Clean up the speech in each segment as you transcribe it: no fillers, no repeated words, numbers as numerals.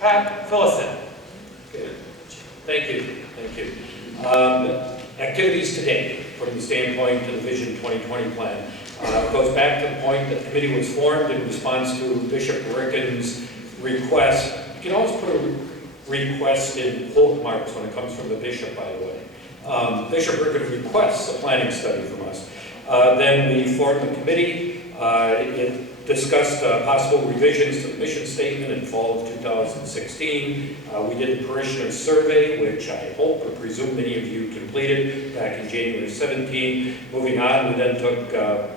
Pat, fill us in. Good. Thank you. Activities today, from the standpoint of the Vision 2020 plan, goes back to the point that the committee was formed in response to Bishop Ricken's request. You can always put a request in quote marks when it comes from the bishop, by the way. Bishop Ricken requests a planning study from us. Then we formed the committee. It discussed possible revisions to the mission statement in fall of 2016. We did the parishioner survey, which I hope or presume many of you completed back in January 17. Moving on, we then took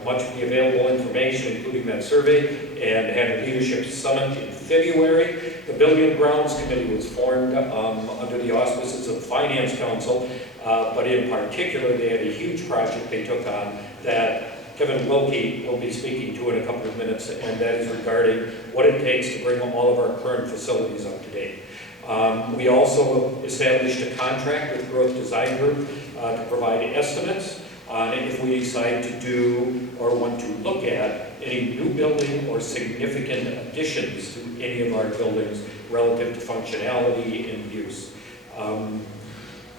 much of the available information, including that survey, and had a leadership summit in February. The Building and Grounds Committee was formed under the auspices of the Finance Council, but in particular, they had a huge project they took on that Kevin Wilkie will be speaking to in a couple of minutes, and that is regarding what it takes to bring all of our current facilities up to date. We also established a contract with Growth Design Group to provide estimates on if we decide to do or want to look at any new building or significant additions to any of our buildings relative to functionality and use.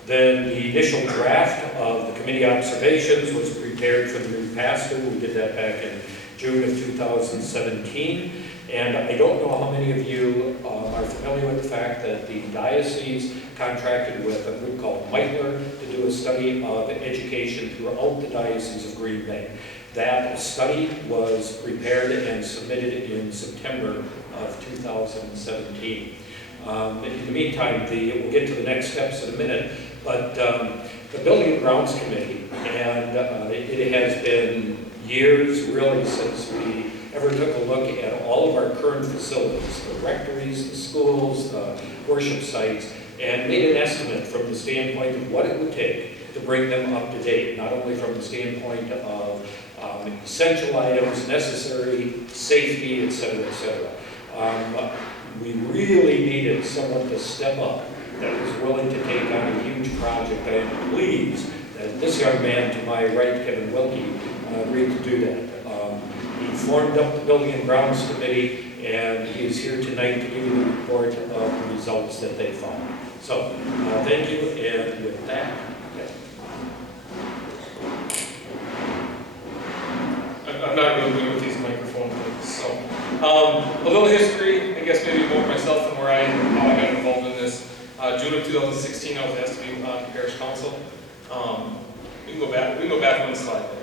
Then the initial draft of the committee observations was prepared for the new pastor. We did that back in June of 2017. And I don't know how many of you are familiar with the fact that the diocese contracted with a group called Meitler to do a study of education throughout the Diocese of Green Bay. That study was prepared and submitted in September of 2017. In the meantime, we'll get to the next steps in a minute, but the Building and Grounds Committee, and it has been years really since we ever took a look at all of our current facilities, the rectories, the schools, the worship sites, and made an estimate from the standpoint of what it would take to bring them up to date, not only from the standpoint of essential items, necessary, safety, et cetera, et cetera. We really needed someone to step up that was willing to take on a huge project. I am pleased that this young man to my right, Kevin Wilkie, agreed to do that. He formed up the Building and Grounds Committee, and he is here tonight to give you a report of the results that they found. So, thank you, and with that, I'm not really good with these microphone things, so a little history, I guess maybe more myself and how I got involved in this. June of 2016, I was asked to be on Parish Council. We can go back one slide there.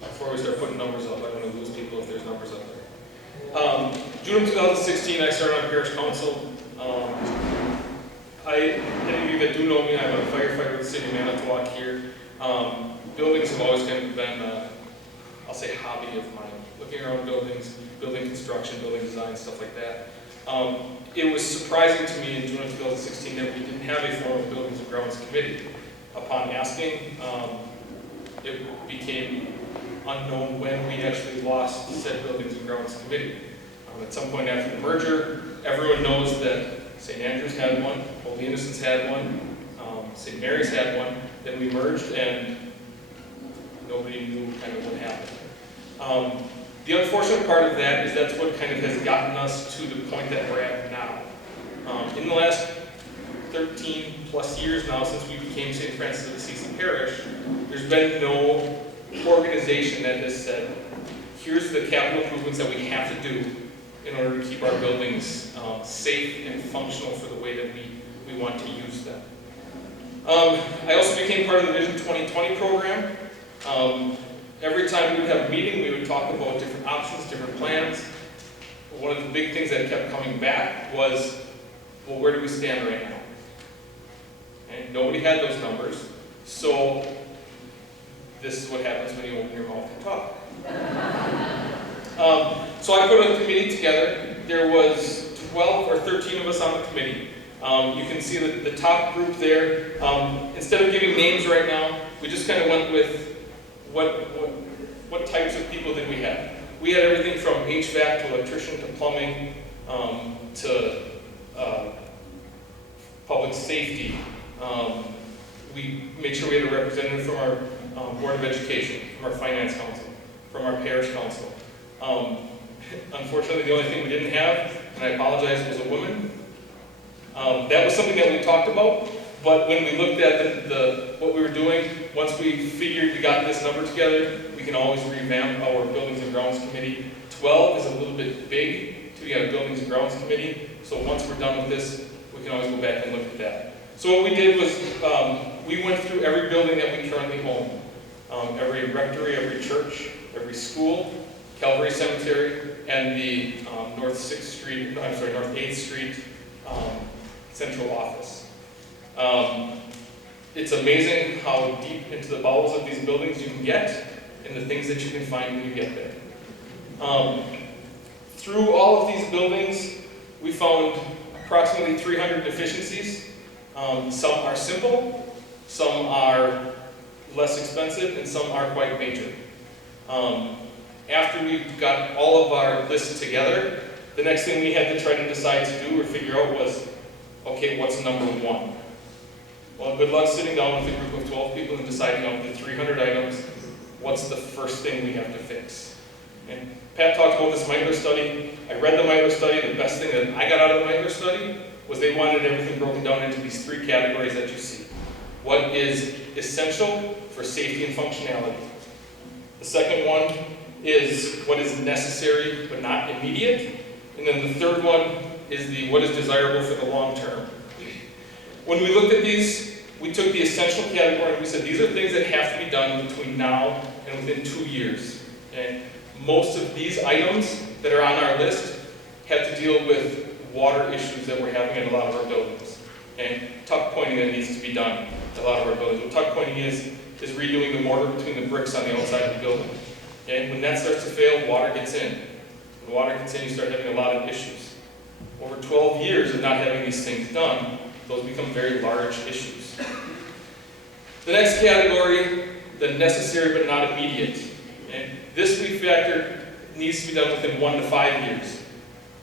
Before we start putting numbers up, I don't want to lose people if there's numbers up there. June of 2016, I started on Parish Council. Any of you that do know me, I'm a firefighter with the city of Manitowoc here. Buildings have always kind of been, I'll say, hobby of mine. Looking around buildings, building construction, building design, stuff like that. It was surprising to me in June of 2016 that we didn't have a formal Buildings and Grounds Committee. Upon asking, it became unknown when we actually lost said Buildings and Grounds Committee. At some point after the merger, everyone knows that St. Andrews had one, Holy Innocents had one, St. Mary's had one, then we merged and nobody knew kind of what happened. The unfortunate part of that is that's what kind of has gotten us to the point that we're at now. In the last 13 plus years now since we became St. Francis of Assisi Parish, there's been no organization that has said, here's the capital improvements that we have to do in order to keep our buildings safe and functional for the way that we want to use them. I also became part of the Vision 2020 program. Every time we would have a meeting, we would talk about different options, different plans. One of the big things that kept coming back was, well, where do we stand right now? And nobody had those numbers, so this is what happens when you open your mouth and talk. So I put a committee together. There was 12 or 13 of us on the committee. You can see the top group there. Instead of giving names right now, we just kind of went with what types of people did we have. We had everything from HVAC to electrician to plumbing to public safety. We made sure we had a representative from our Board of Education, from our Finance Council, from our Parish Council. Unfortunately, the only thing we didn't have, and I apologize, was a woman. That was something that we talked about, but when we looked at what we were doing, once we figured we got this number together, we can always revamp our Buildings and Grounds Committee. 12 is a little bit big to be on a Buildings and Grounds Committee, so once we're done with this, we can always go back and look at that. So what we did was, we went through every building that we currently own. Every rectory, every church, every school, Calvary Cemetery, and the North 8th Street central office. It's amazing how deep into the bowels of these buildings you can get and the things that you can find when you get there. Through all of these buildings, we found approximately 300 deficiencies. Some are simple, some are less expensive, and some are quite major. After we got all of our lists together, the next thing we had to try to decide to do or figure out was, okay, what's number one? Well, good luck sitting down with a group of 12 people and deciding out the 300 items, what's the first thing we have to fix? And Pat talked about this Meitler study. I read the Meitler study. The best thing that I got out of the Meitler study was they wanted everything broken down into these 3 categories that you see. What is essential for safety and functionality? The second one is what is necessary but not immediate. And then the third one is what is desirable for the long term. When we looked at these, we took the essential category and we said these are things that have to be done between now and within 2 years. Okay? Most of these items that are on our list have to deal with water issues that we're having in a lot of our buildings. Okay? Tuck pointing that needs to be done in a lot of our buildings. What tuck pointing is redoing the mortar between the bricks on the outside of the building. Okay? When that starts to fail, water gets in. When water gets in, you start having a lot of issues. Over 12 years of not having these things done, those become very large issues. The next category, the necessary but not immediate. Okay? This we factor needs to be done within 1 to 5 years.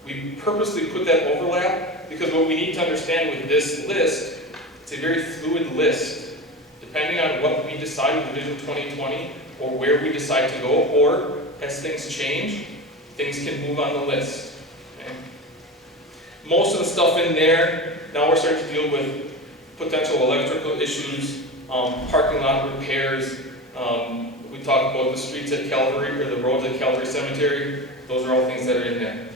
We purposely put that overlap because what we need to understand with this list, it's a very fluid list. Depending on what we decide with Vision 2020 or where we decide to go, or as things change, things can move on the list. Okay? Most of the stuff in there, now we're starting to deal with potential electrical issues, parking lot repairs. We talk about the streets at Calvary, or the roads at Calvary Cemetery. Those are all things that are in there.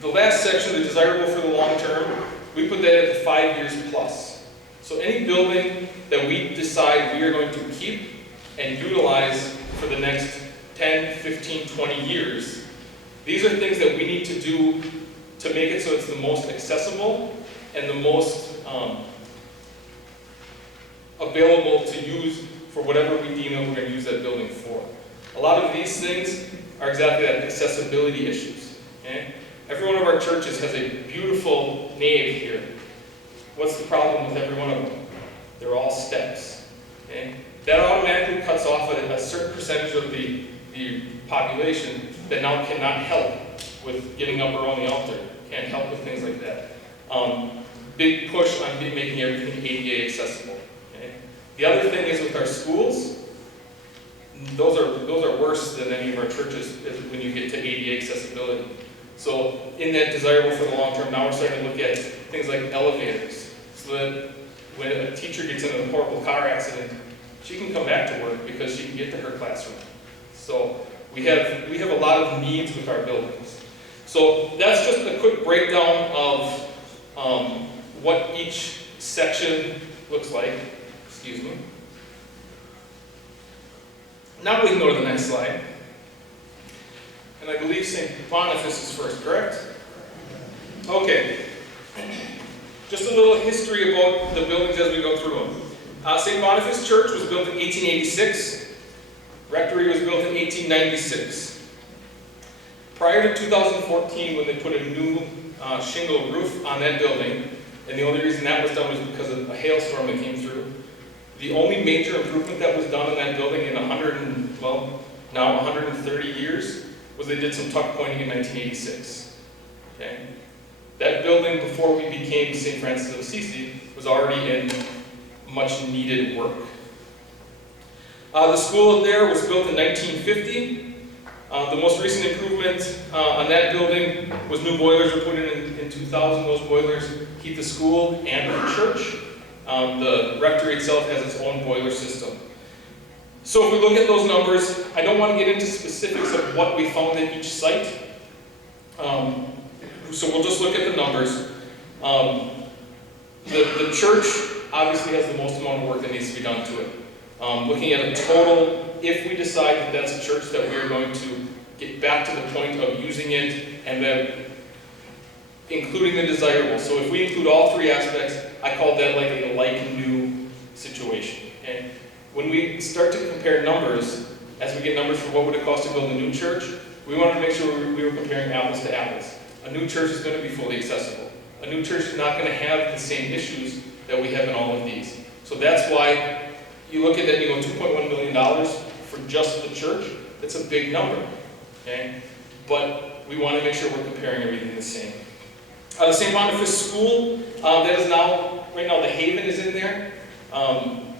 The last section, the desirable for the long term, we put that at 5 years plus. So any building that we decide we are going to keep and utilize for the next 10, 15, 20 years, these are things that we need to do to make it so it's the most accessible and the most available to use for whatever we deem that we're going to use that building for. A lot of these things are exactly that, accessibility issues. Okay? Every one of our churches has a beautiful nave here. What's the problem with every one of them? They're all steps. Okay? That automatically cuts off a certain percentage of the population that now cannot help with getting up around the altar, can't help with things like that. Big push on making everything ADA accessible. Okay? The other thing is with our schools, those are worse than any of our churches when you get to ADA accessibility. So in that desirable for the long term, now we're starting to look at things like elevators, so that when a teacher gets in a horrible car accident, she can come back to work because she can get to her classroom. So we have a lot of needs with our buildings. So that's just a quick breakdown of what each section looks like. Excuse me. Now we can go to the next slide. And I believe St. Boniface is first, correct? Okay. Just a little history about the buildings as we go through them. St. Boniface Church was built in 1886. Rectory was built in 1896. Prior to 2014, when they put a new shingle roof on that building, and the only reason that was done was because of a hailstorm that came through, the only major improvement that was done in that building in 130 years was they did some tuck pointing in 1986. Okay? That building, before we became St. Francis of Assisi, was already in much needed work. The school there was built in 1950. The most recent improvement on that building was new boilers were put in 2000. Those boilers heat the school and the church. The rectory itself has its own boiler system. So if we look at those numbers, I don't want to get into specifics of what we found at each site. So we'll just look at the numbers. The church obviously has the most amount of work that needs to be done to it. Looking at a total, if we decide that that's a church that we are going to get back to the point of using it and then including the desirable. So if we include all three aspects, I call that like a like-new situation. Okay? When we start to compare numbers, as we get numbers for what would it cost to build a new church, we wanted to make sure we were comparing apples to apples. A new church is going to be fully accessible. A new church is not going to have the same issues that we have in all of these. So that's why you look at that and you go $2.1 million for just the church. That's a big number. Okay? But we want to make sure we're comparing everything the same. The St. Boniface School, that is now, right now the Haven is in there.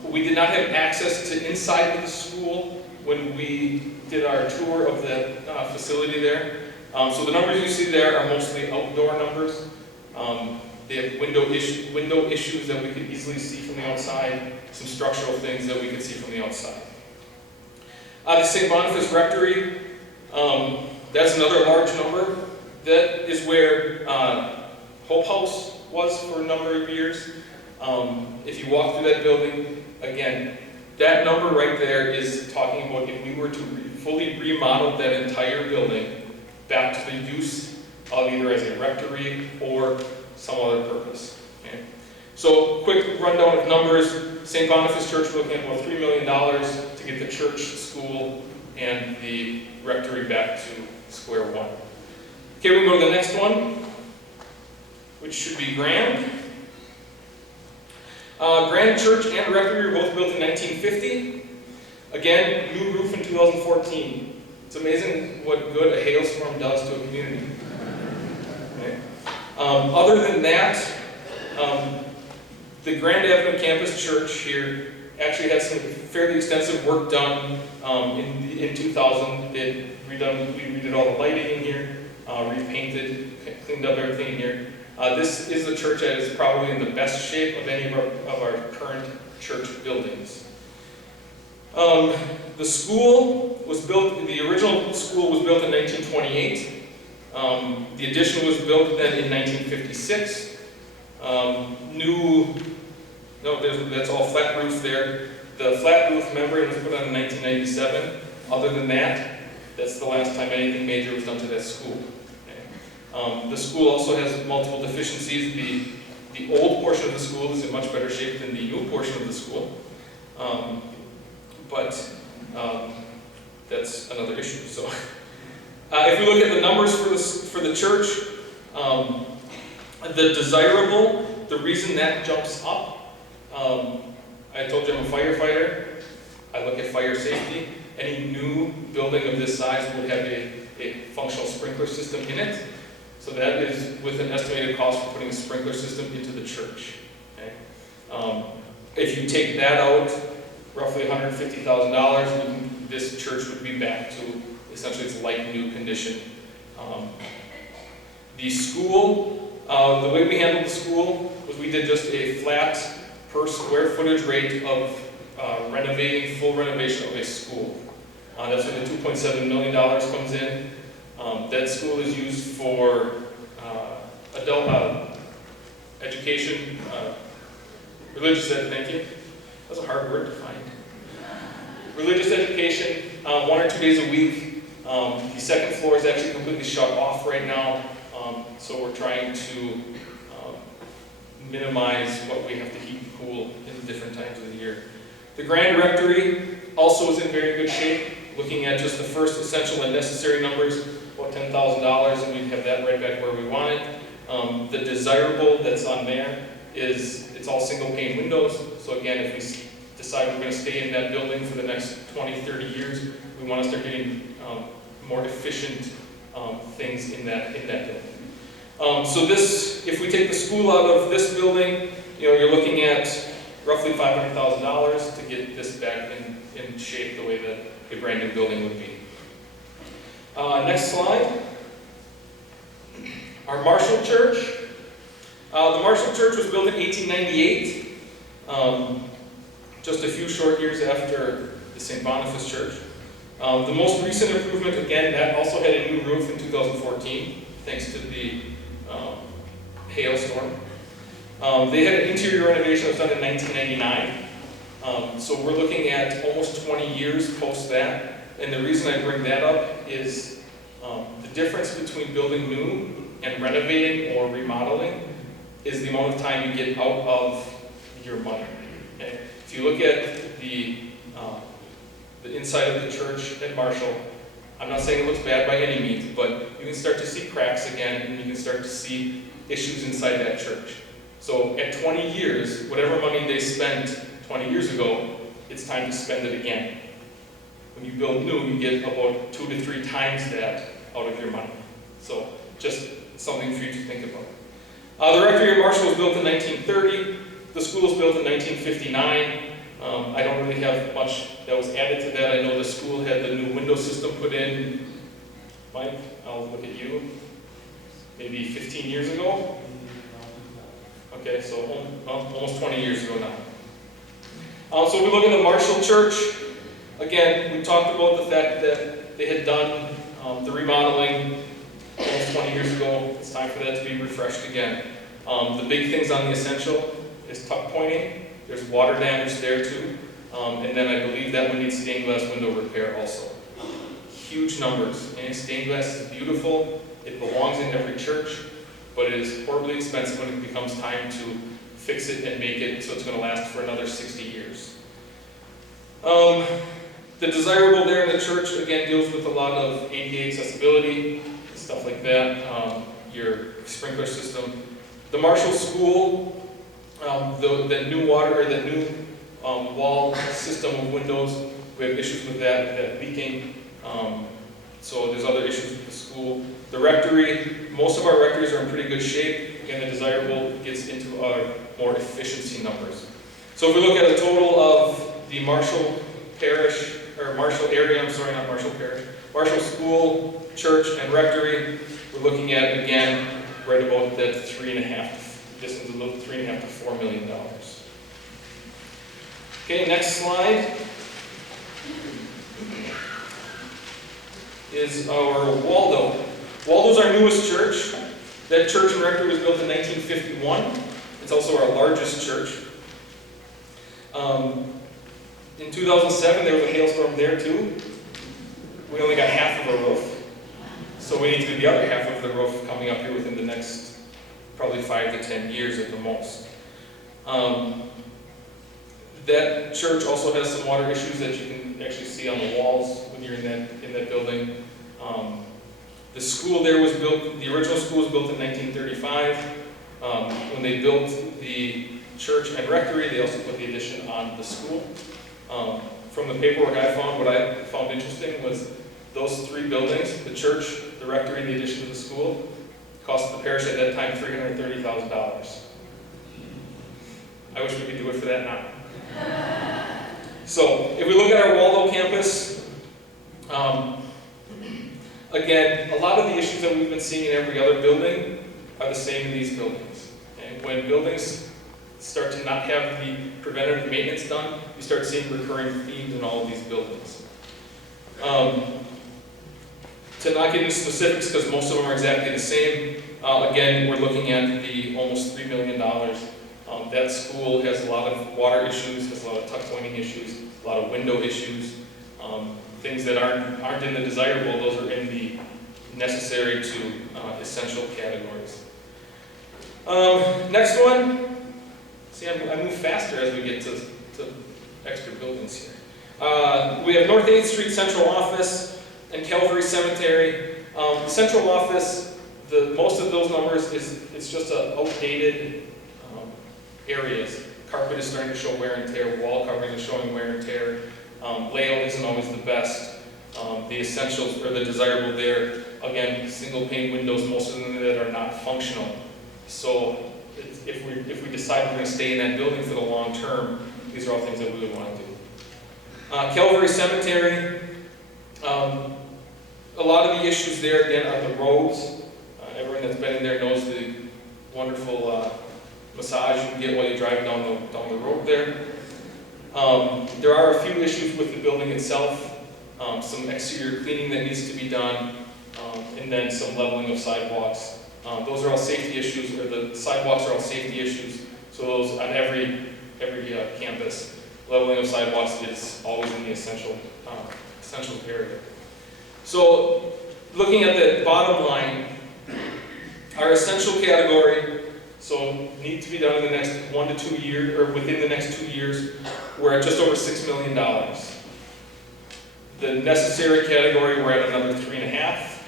We did not have access to inside of the school when we did our tour of the facility there. So the numbers you see there are mostly outdoor numbers. They have window issues that we could easily see from the outside, some structural things that we could see from the outside. The St. Boniface Rectory, that's another large number. That is where Hope House was for a number of years. If you walk through that building, again, that number right there is talking about if we were to fully remodel that entire building back to the use of either as a rectory or some other purpose. Okay? So, quick rundown of numbers. St. Boniface Church, we're looking at about $3 million to get the church, school, and the rectory back to square one. Okay, we can go to the next one, which should be Grand. Grand Church and Rectory were both built in 1950. Again, new roof in 2014. It's amazing what good a hailstorm does to a community. Okay. Other than that, the Grand Avenue Campus Church here actually had some fairly extensive work done in 2000. We redid all the lighting in here, repainted, cleaned up everything in here. This is the church that is probably in the best shape of any of our current church buildings. The school was built, the original school was built in 1928. The addition was built then in 1956. That's all flat roof there. The flat roof membrane was put on in 1997. Other than that, that's the last time anything major was done to that school. The school also has multiple deficiencies. The old portion of the school is in much better shape than the new portion of the school. But that's another issue. So, if we look at the numbers for the church, the desirable, the reason that jumps up, I told you I'm a firefighter. I look at fire safety. Any new building of this size will have a functional sprinkler system in it. So that is with an estimated cost for putting a sprinkler system into the church. Okay? If you take that out, roughly $150,000, this church would be back to essentially its like-new condition. The school, the way we handled the school was we did just a flat per square footage rate of full renovation of a school. That's where the $2.7 million comes in. That school is used for adult education, religious ed, thank you. That's a hard word to find. Religious education, 1 or 2 days a week. The second floor is actually completely shut off right now, so we're trying to minimize what we have to heat and cool in different times of the year. The Grand Rectory also is in very good shape. Looking at just the first essential and necessary numbers, about $10,000, and we'd have that right back where we want it. The desirable that's on there is, it's all single pane windows. So again, if we decide we're going to stay in that building for the next 20, 30 years, we want to start getting more efficient things in that building. So this, if we take the school out of this building, you're looking at roughly $500,000 to get this back in shape the way that a brand new building would be. Next slide. Our Marshall Church. The Marshall Church was built in 1898, just a few short years after the St. Boniface Church. The most recent improvement, again, that also had a new roof in 2014, thanks to the hailstorm. They had an interior renovation that was done in 1999, so we're looking at almost 20 years post that. And the reason I bring that up is the difference between building new and renovating or remodeling is the amount of time you get out of your money. Okay? If you look at the inside of the church at Marshall, I'm not saying it looks bad by any means, but you can start to see cracks again, and you can start to see issues inside that church. So at 20 years, whatever money they spent 20 years ago, it's time to spend it again. When you build new, you get about 2 to 3 times that out of your money. So just something for you to think about. The rectory of Marshall was built in 1930. The school was built in 1959. I don't really have much that was added to that. I know the school had the new window system put in. Mike, I'll look at you. Maybe 15 years ago? Okay, so almost 20 years ago now. So we look at the Marshall Church. Again, we talked about the fact that they had done the remodeling almost 20 years ago. It's time for that to be refreshed again. The big things on the essential is tuck pointing. There's water damage there too. And then I believe that one needs stained glass window repair also. Huge numbers. And stained glass is beautiful. It belongs in every church, but it is horribly expensive when it becomes time to fix it and make it so it's going to last for another 60 years. The desirable there in the church, again, deals with a lot of ADA accessibility, stuff like that, your sprinkler system. The Marshall School, the new water, or the new wall system of windows, we have issues with that leaking. So there's other issues with the school. The rectory, most of our rectories are in pretty good shape. Again, the desirable gets into our more efficiency numbers. So if we look at a total of the Marshall Parish, or Marshall area, I'm sorry, not Marshall Parish, Marshall School, Church, and Rectory, we're looking at, again, right about that distance of $3.5 to $4 million. Okay, next slide is our Waldo. Waldo's our newest church. That church and rectory was built in 1951. It's also our largest church. In 2007, there was a hailstorm there too. We only got half of a roof. So we need to do the other half of the roof coming up here within the next probably 5 to 10 years at the most. That church also has some water issues that you can actually see on the walls when you're in that building. The school there was built, the original school was built in 1935. When they built the church and rectory, they also put the addition on the school. From the paperwork I found, what I found interesting was those 3 buildings, the church, the rectory, and the addition to the school, cost the parish at that time $330,000. I wish we could do it for that now. So, if we look at our Waldo campus, again, a lot of the issues that we've been seeing in every other building are the same in these buildings. Okay? When buildings start to not have the preventative maintenance done, you start seeing recurring themes in all of these buildings. To not get into specifics, because most of them are exactly the same, again, we're looking at the almost $3 million. That school has a lot of water issues, has a lot of tuck pointing issues, a lot of window issues, things that aren't in the desirable, those are in the necessary to essential categories. Next one. See, I move faster as we get to extra buildings here. We have North 8th Street Central Office and Calvary Cemetery. Central Office, most of those numbers it's just outdated areas. Carpet is starting to show wear and tear. Wall covering is showing wear and tear. Layout isn't always the best. The essentials or the desirable there, again, single pane windows, most of them that are not functional. So if we decide we're going to stay in that building for the long term, these are all things that we would want to do. Calvary Cemetery, a lot of the issues there, again, are the roads. Everyone that's been in there knows the wonderful massage you can get while you drive down the road there. There are a few issues with the building itself, some exterior cleaning that needs to be done, and then some leveling of sidewalks. Those are all safety issues, or the sidewalks are all safety issues, so those on every campus. Leveling of sidewalks is always in the essential area. So, looking at the bottom line, our essential category, so need to be done in the next 1 to 2 years, or within the next 2 years, we're at just over $6 million. The necessary category, we're at another 3.5.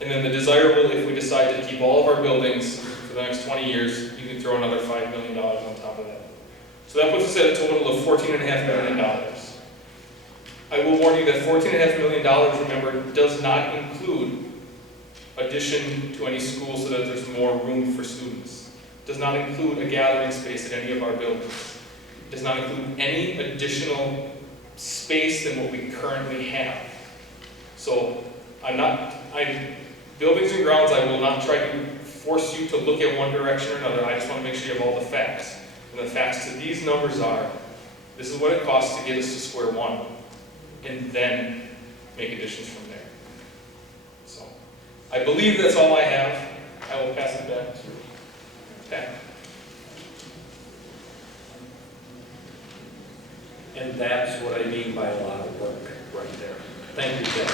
And then the desirable, if we decide to keep all of our buildings for the next 20 years, you can throw another $5 million on top of that. So that puts us at a total of $14.5 million. I will warn you that $14.5 million, remember, does not include addition to any school so that there's more room for students. Does not include a gathering space at any of our buildings. Does not include any additional space than what we currently have. So buildings and grounds, I will not try to force you to look at one direction or another. I just want to make sure you have all the facts. And the facts to these numbers are, this is what it costs to get us to square one, and then make additions from there. So, I believe that's all I have. I will pass it back to Pat. And that's what I mean by a lot of work right there. Thank you, Jeff.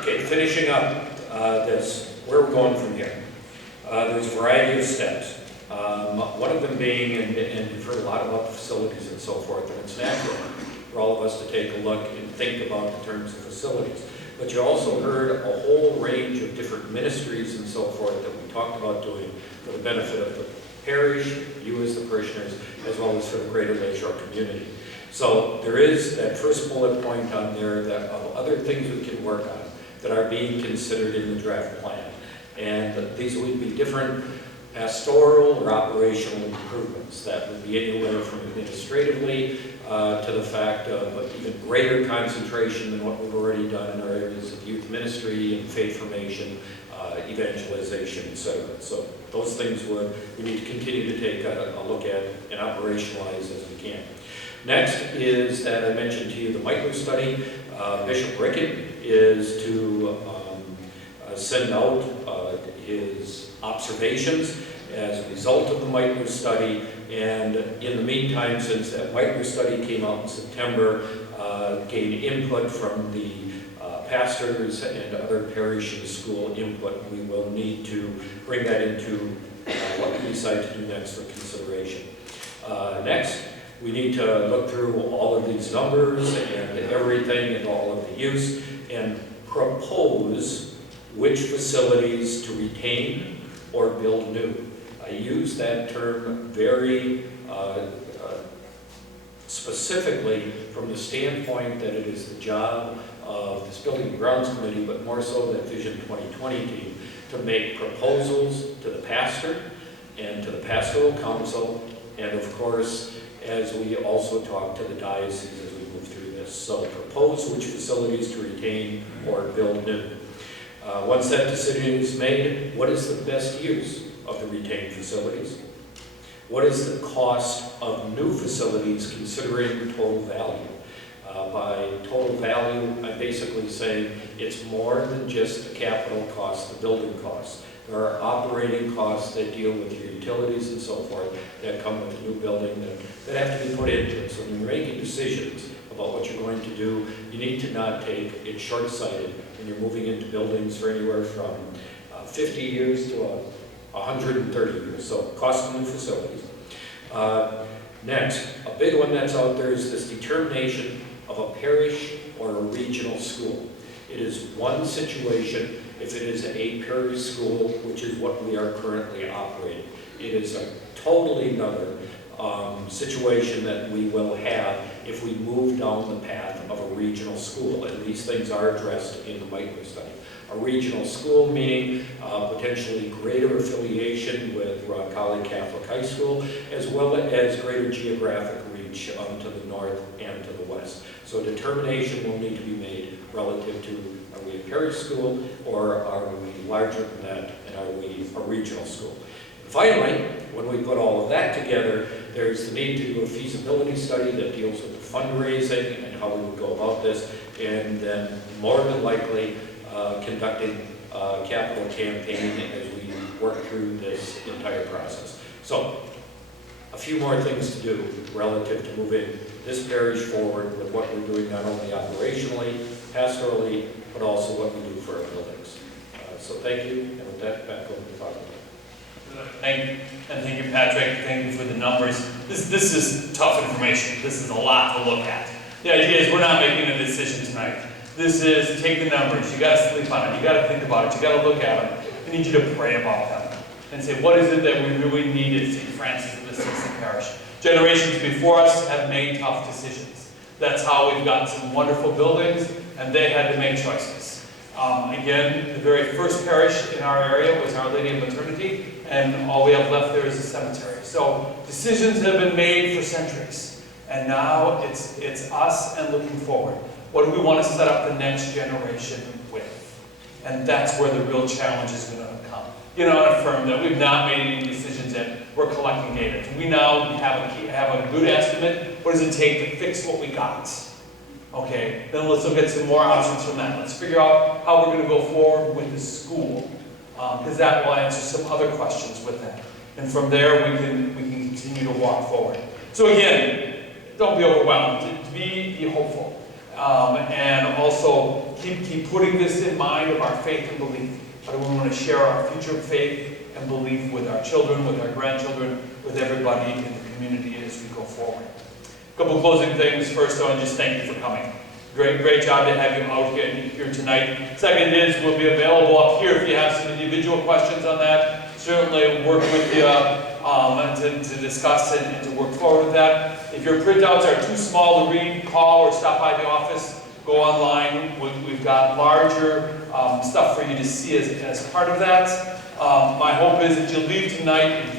Okay, finishing up where we're going from here. There's a variety of steps. One of them being, and you've heard a lot about the facilities and so forth, and it's natural for all of us to take a look and think about the terms of facilities. But you also heard a whole range of different ministries and so forth that we talked about doing for the benefit of the parish, you as the parishioners, as well as for the greater Lakeshore community. So there is that first bullet point on there that of other things we can work on that are being considered in the draft plan. And these would be different pastoral or operational improvements that would be anywhere from administratively to the fact of even greater concentration than what we've already done in our areas of youth ministry and faith formation, evangelization, etc. So those things we need to continue to take a look at and operationalize as we can. Next is that I mentioned to you the micro study. Bishop Rickett is to send out his observations as a result of the micro study, and in the meantime, since that micro study came out in September, gain input from the pastors and other parish and school input. We will need to bring that into what we decide to do next for consideration. Next, we need to look through all of these numbers and everything and all of the use and propose which facilities to retain or build new. I use that term very specifically from the standpoint that it is the job of this Building and Grounds Committee, but more so that Vision 2020 team, to make proposals to the pastor and to the pastoral council, and of course, as we also talk to the diocese as we move through this. So propose which facilities to retain or build new. Once that decision is made, what is the best use of the retained facilities? What is the cost of new facilities considering total value? By total value, I'm basically saying it's more than just the capital cost, the building costs. There are operating costs that deal with your utilities and so forth that come with a new building that have to be put into it. So when you're making decisions about what you're going to do, you need to not take it short-sighted when you're moving into buildings for anywhere from 50 years to 130 years. So cost of new facilities. Next, a big one that's out there is this determination of a parish or a regional school. It is one situation if it is a parish school, which is what we are currently operating. It is a totally another situation that we will have if we move down the path of a regional school, and these things are addressed in the micro study. A regional school meaning potentially greater affiliation with Roncalli Catholic High School, as well as greater geographic reach to the north and to the west. So determination will need to be made relative to, are we a parish school, or are we larger than that, and are we a regional school? And finally, when we put all of that together, there's the need to do a feasibility study that deals with the fundraising and how we would go about this, and then more than likely conducting a capital campaign as we work through this entire process. So, a few more things to do relative to moving this parish forward with what we're doing not only operationally, pastorally, but also what we do for our buildings. So thank you, and with that, back over to Father. Thank you, Patrick. Thank you for the numbers. This is tough information. This is a lot to look at. The idea is we're not making a decision tonight. This is take the numbers. You got to sleep on it. You got to think about it. You got to look at them. I need you to pray about them and say, what is it that we really need at St. Francis of Assisi Parish? Generations before us have made tough decisions. That's how we've gotten some wonderful buildings, and they had to make choices. Again, the very first parish in our area was Our Lady of Maternity, and all we have left there is a cemetery. So decisions have been made for centuries, and now it's us and looking forward. What do we want to set up the next generation with? And that's where the real challenge is going to come. You know, and affirm that we've not made any decisions yet. We're collecting data. We now have a good estimate. What does it take to fix what we got? Okay, then let's look at some more options from that. Let's figure out how we're going to go forward with the school, because that will answer some other questions with that. And from there, we can continue to walk forward. So again, don't be overwhelmed. Be hopeful, and also keep putting this in mind of our faith and belief. How do we want to share our future faith and belief with our children, with our grandchildren, with everybody in the community as we go forward? A couple closing things. First, I want to just thank you for coming. Great job to have you out here tonight. Second is, we'll be available up here if you have some individual questions on that. Certainly work with you to discuss and to work forward with that. If your printouts are too small to read, call or stop by the office. Go online. We've got larger stuff for you to see as part of that. My hope is that you'll leave tonight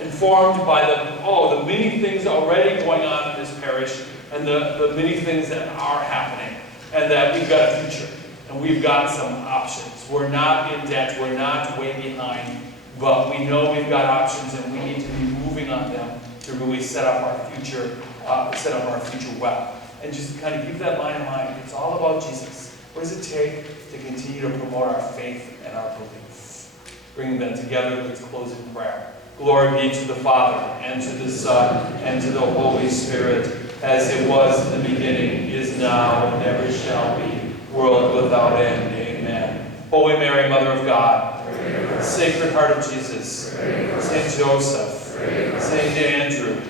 informed by the many things already going on in this parish, and the many things that are happening, and that we've got a future, and we've got some options. We're not in debt, we're not way behind, but we know we've got options, and we need to be moving on them to really set up our future well. And just kind of keep that line in mind. It's all about Jesus. What does it take to continue to promote our faith and our belief? Bringing them together with this closing prayer. Glory be to the Father, and to the Son, and to the Holy Spirit, as it was in the beginning, is now, and ever shall be, world without end. Amen. Holy Mary, Mother of God, Sacred Heart of Jesus, Saint Joseph, Saint Andrew,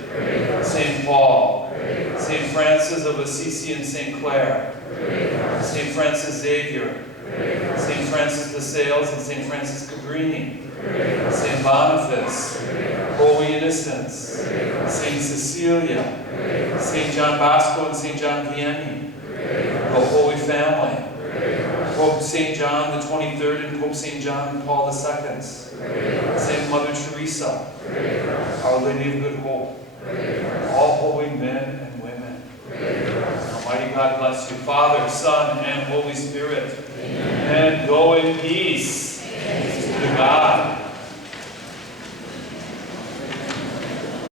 Saint Paul, Saint Francis of Assisi and Saint Clare, Saint Francis Xavier, Saint Francis de Sales and Saint Francis Cabrini, Saint Boniface, Holy Innocents, Saint Cecilia, Saint John Bosco and Saint John Vianney, the Holy Family, Pope Saint John the 23rd and Pope Saint John Paul II, Saint Mother Teresa, Our Lady of Good Hope, all holy men and women. Almighty God bless you, Father, Son, and Holy Spirit. Amen. And go in peace to God.